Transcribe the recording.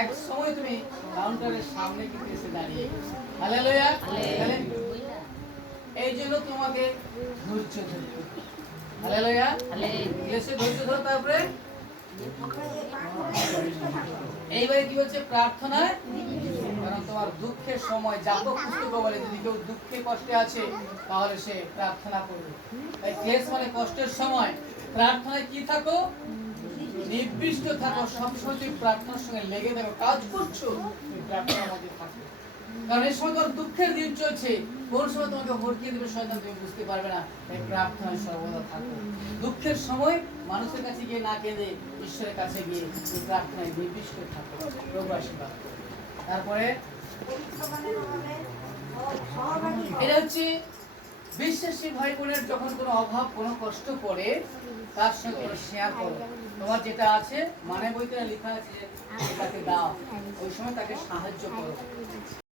এক সময় তুমি কাউন্টারের সামনে কিন্তু এসে দাঁড়িয়ে হালেলুয়া। এই জন্য তোমাকে ধৈর্য ধরতে হবে। হালেলুয়া। ক্লেশে ধৈর্য ধরো, তারপরে এইবারে কি হচ্ছে প্রার্থনায়, কারণ তোমার দুঃখের সময় জাকব পুস্তক বলে যদি কেউ দুঃখে কষ্টে আছে তাহলে সে প্রার্থনা করবে। তাই ক্লেশ মানে কষ্টের সময় প্রার্থনায় কি থাকো, নির্দিষ্ট থাকো, সবসময় তুমি প্রার্থনার সঙ্গে লেগে থাকো, কাজ করছো তুমি প্রার্থনার মধ্যে থাকো। কারণ এই সময় তোমার দুঃখের দিন চলছে, কোন সময় তোমাকে হরকিয়ে দেবে শয়তান তুমি বুঝতে পারবে না। তাই প্রার্থনায় সর্বদা থাকো। দুঃখের সময় মানুষের কাছে গিয়ে না কেঁদে ঈশ্বরের কাছে গিয়ে এই প্রার্থনায় নির্দিষ্ট থাকো। প্রভু আশীর্বাদ করো। তারপরে এটা হচ্ছে বিশ্বাসী ভাই বোনের যখন কোনো অভাব কোনো কষ্ট পড়ে তার সঙ্গে শেয়ার করো। তোমার যেটা আছে মানে বইতে লেখা আছে যে তাকে দাও, ওই সময় তাকে সাহায্য করো।